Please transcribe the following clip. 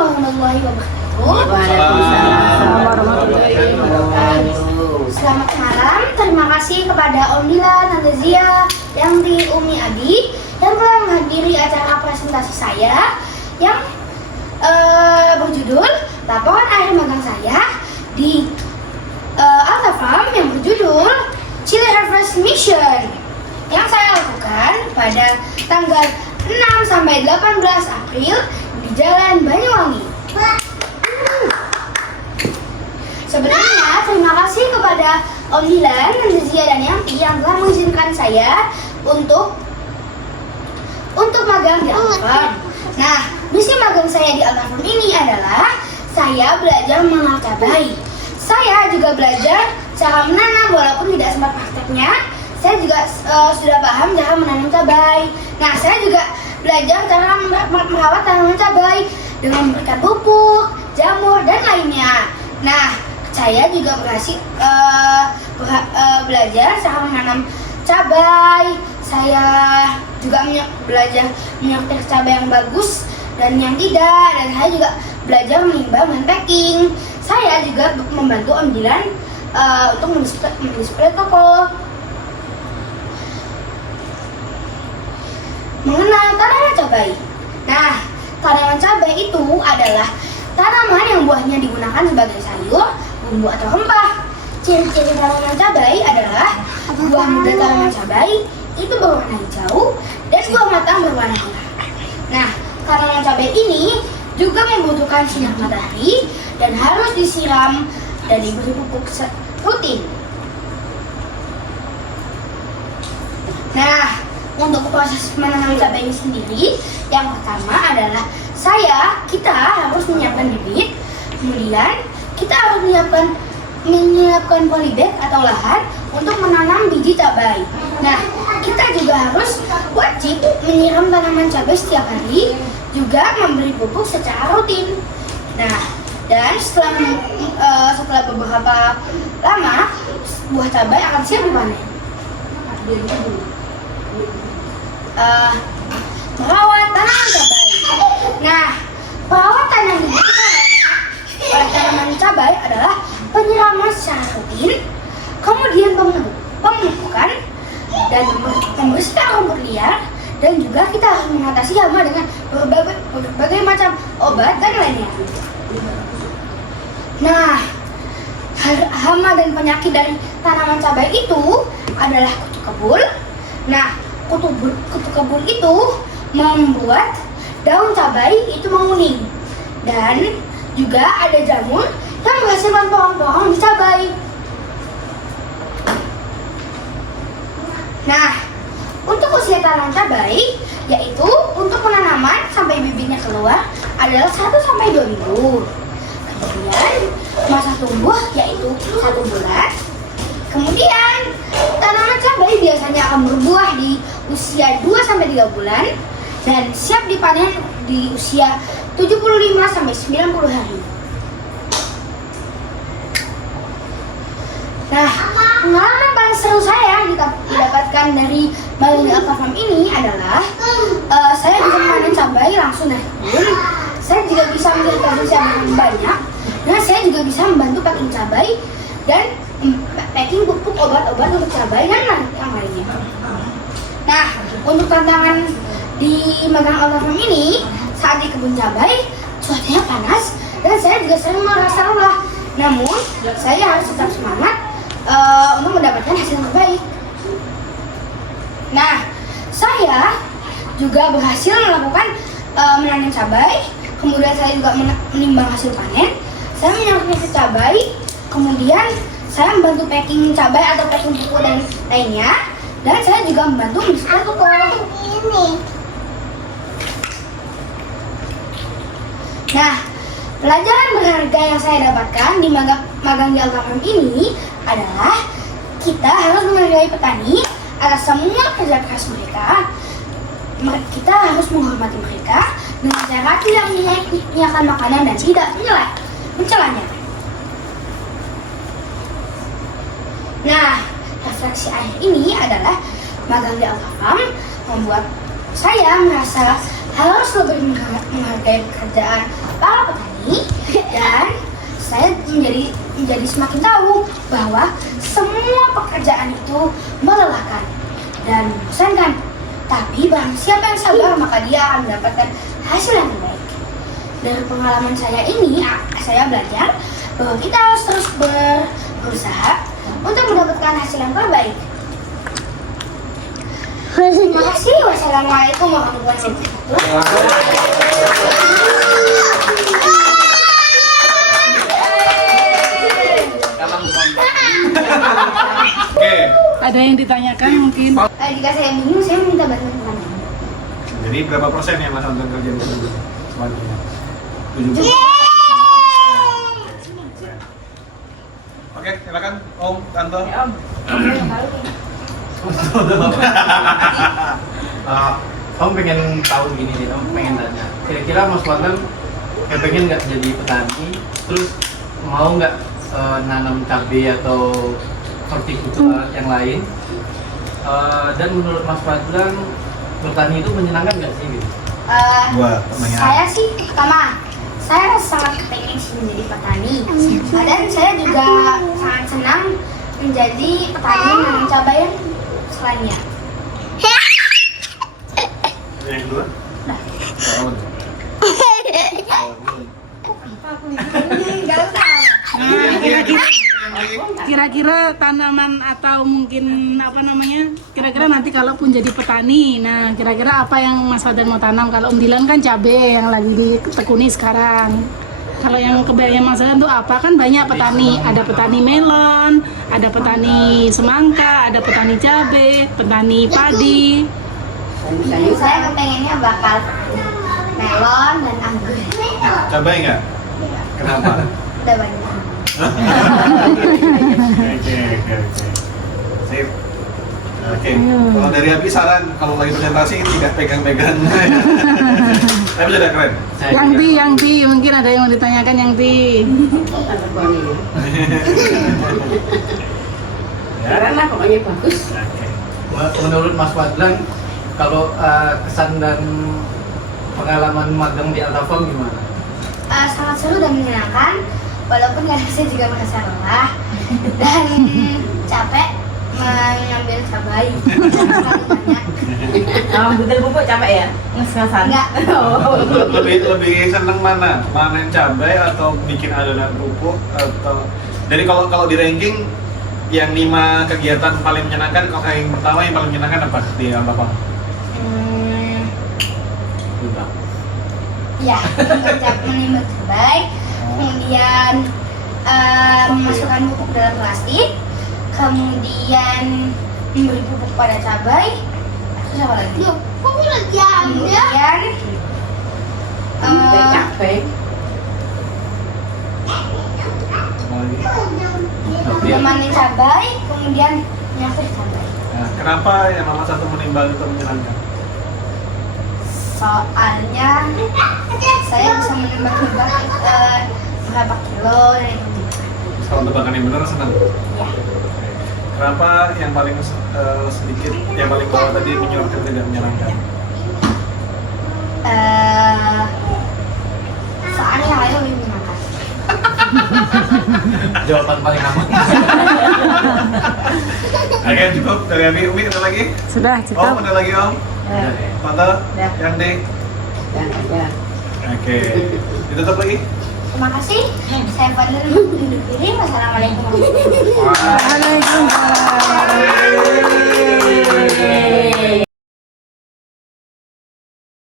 warahmatullahi wabarakatuh. Waalaikumsalam warahmatullahi wabarakatuh. Selamat malam. Terima kasih kepada Om Dilan, Tante Zia, yang di Umi Abi yang telah menghadiri acara presentasi saya yang berjudul laporan akhir magang saya di Alta Farm yang berjudul Chili Harvest Mission yang saya lakukan pada tanggal 6 sampai 18 April di Jalan Banyuwangi. Sebenarnya terima kasih kepada Om Dilan, Tante Zia, dan Yanti yang telah mengizinkan saya untuk magang di Alta Farm. Nah, misi magang saya di Alta Farm ini adalah saya belajar mengenal cabai. Saya juga belajar cara menanam walaupun tidak sempat prakteknya. Saya juga sudah paham cara menanam cabai. Nah, saya juga belajar cara merawat tanaman cabai dengan memberikan pupuk, jamur, dan lainnya. Nah, saya juga berhasil belajar cara menanam cabai. Saya juga belajar menyortir cabai yang bagus dan yang tidak. Dan saya juga belajar menimbang dan packing. Saya juga membantu Om Dilan untuk mendisplay toko. Mengenal tanaman cabai. Nah, tanaman cabai itu adalah tanaman yang buahnya digunakan sebagai sayur, bumbu atau rempah. Ciri-ciri tanaman cabai adalah buah muda tanaman cabai itu berwarna hijau dan buah matang berwarna merah. Nah, tanaman cabai ini juga membutuhkan sinar matahari dan harus disiram dan diberi pupuk rutin. Nah, untuk proses menanam cabai ini sendiri, yang pertama adalah kita harus menyiapkan bibit, kemudian kita harus menyiapkan polybag atau lahan untuk menanam biji cabai. Nah, kita juga harus wajib menyiram tanaman cabai setiap hari, juga memberi pupuk secara rutin. Nah, dan setelah beberapa lama, buah cabai akan siap dipanen. Merawat tanaman cabai. Nah, perawatan yang dilakukan oleh tanaman cabai adalah penyiraman secara rutin, kemudian pemupukan dan membersihkan rumput liar, dan juga kita harus mengatasi hama dengan berbagai macam obat dan lainnya. Nah, hama dan penyakit dari tanaman cabai itu adalah kutu kebul. Nah, kutu kebul itu membuat daun cabai itu menguning, dan juga ada jamur yang menghasilkan pohon-pohon di cabai. Nah, untuk usia tanaman cabai, yaitu untuk penanaman sampai bibitnya keluar adalah 1 sampai 2 minggu. Kemudian masa tumbuh yaitu 1 bulan. Kemudian tanaman cabai biasanya akan berbuah di usia 2 sampai 3 bulan dan siap dipanen di usia 75 sampai 90 hari. Nah, pengalaman paling seru saya didapatkan dari magang di Alta Farm ini adalah saya bisa memanen cabai langsung dari kebun. Saya juga bisa menjadi produksi yang banyak. Nah, saya juga bisa membantu packing cabai dan packing pupuk obat-obat untuk cabai dan yang lainnya. Nah, untuk tantangan di magang Alta Farm ini, saat di kebun cabai cuacanya panas dan saya juga sering merasa lelah. Namun, saya harus tetap semangat untuk mendapatkan hasil yang terbaik. Nah, saya juga berhasil melakukan menanam cabai, kemudian saya juga menimbang hasil panen. Saya menyortir cabai, kemudian saya membantu packing cabai atau packing pupuk dan lainnya, dan saya juga membantu membersihkan toko. Nah, pelajaran berharga yang saya dapatkan di magang di Alta Farm ini adalah kita harus menghargai petani atas semua kerja keras mereka. Kita harus menghormati mereka dengan cara tidak menyiapkan makanan dan tidak mencelanya. Nah, refleksi akhir ini adalah magang di Alta Farm membuat saya merasa harus lebih menghargai pekerjaan para petani. Dan saya menjadi semakin tahu bahwa semua pekerjaan itu melelahkan dan membosankan. Tapi barang siapa yang sabar, maka dia akan mendapatkan hasil yang baik. Dari pengalaman saya ini, saya belajar bahwa kita harus terus berusaha untuk mendapatkan hasil yang terbaik. Terima kasih. Wassalamualaikum warahmatullahi wabarakatuh. Oke. Ada yang ditanyakan mungkin? Jika saya bingung, saya minta bantuan teman. Jadi berapa persen yang Mas Anton kerjain dulu? Semuanya. 70%. Oke, silakan Om, Tante. Om. Om pengen tahu gini nih, Om pengen tanya. Kira-kira Mas Wanten pengen nggak jadi petani, terus mau nggak nanam cabai atau hortikultura yang lain? Dan menurut Mas Fadlan, bertani itu menyenangkan nggak sih? Gitu? Buat pertanyaan. Saya sih pertama, saya sangat pengen sih menjadi petani. Dan saya juga sangat senang menjadi petani menanam cabai yang selainnya. Yang kedua? Tahun. Gak usah. Nah, kira-kira tanaman atau mungkin apa namanya? Kira-kira nanti kalaupun jadi petani, nah kira-kira apa yang Mas Fadlan mau tanam? Kalau Om Dilan kan cabai yang lagi ditekuni sekarang. Kalau yang kebayang Mas Fadlan tuh apa? Kan banyak petani, ada petani melon, ada petani semangka, ada petani cabai, petani padi. Saya kepengennya bakal melon dan anggur. Cabai nggak? Kenapa? Udah banyak. Oke. Sip. Oke. Kalau dari Abi saran, kalau lagi presentasi tidak pegang-pegang. Tapi sudah keren. Yang Ti, mungkin ada yang mau ditanyakan yang Ti. Ya. Karena pokoknya bagus. Oke. Menurut Mas Fadlan, kalau kesan dan pengalaman magang di Altafam gimana? Sangat seru dan menyenangkan, walaupun kadang saya juga merasa lelah dan capek mengambil cabai. Betul bubuk capek ya? Ngesasan. Enggak. lebih seneng mana? Panen cabai atau bikin adonan pupuk atau jadi kalau di ranking yang 5 kegiatan paling menyenangkan, kalau yang pertama yang paling menyenangkan apa di Altafam? Ya, menimba cabai, kemudian memasukkan pupuk dalam plastik, kemudian memberi pupuk pada cabai, terus apa lagi? Kemudian Capek. memanen cabai, kemudian menyasar cabai. Nah, kenapa yang nomor 1 menimbang itu menyenangkan? Soalnya saya bisa menebak-nebak berapa kilo dan itu. Kalau tebakan yang benar senang. Ya. Kenapa yang paling sedikit, yang paling bawah tadi menyortir tidak menyenangkan? Soalnya yang lain lebih menyenangkan. Jawaban paling aman. Oke, cukup dari Abi. Umi ada lagi? Sudah, Om cukup. ada lagi Om? Tante? Ya. Yang D? Dan ada. Oke. Ditutup lagi? Terima kasih. Saya Fadlan undur diri. Wassalamualaikum warahmatullahi wabarakatuh. Waalaikumsalam.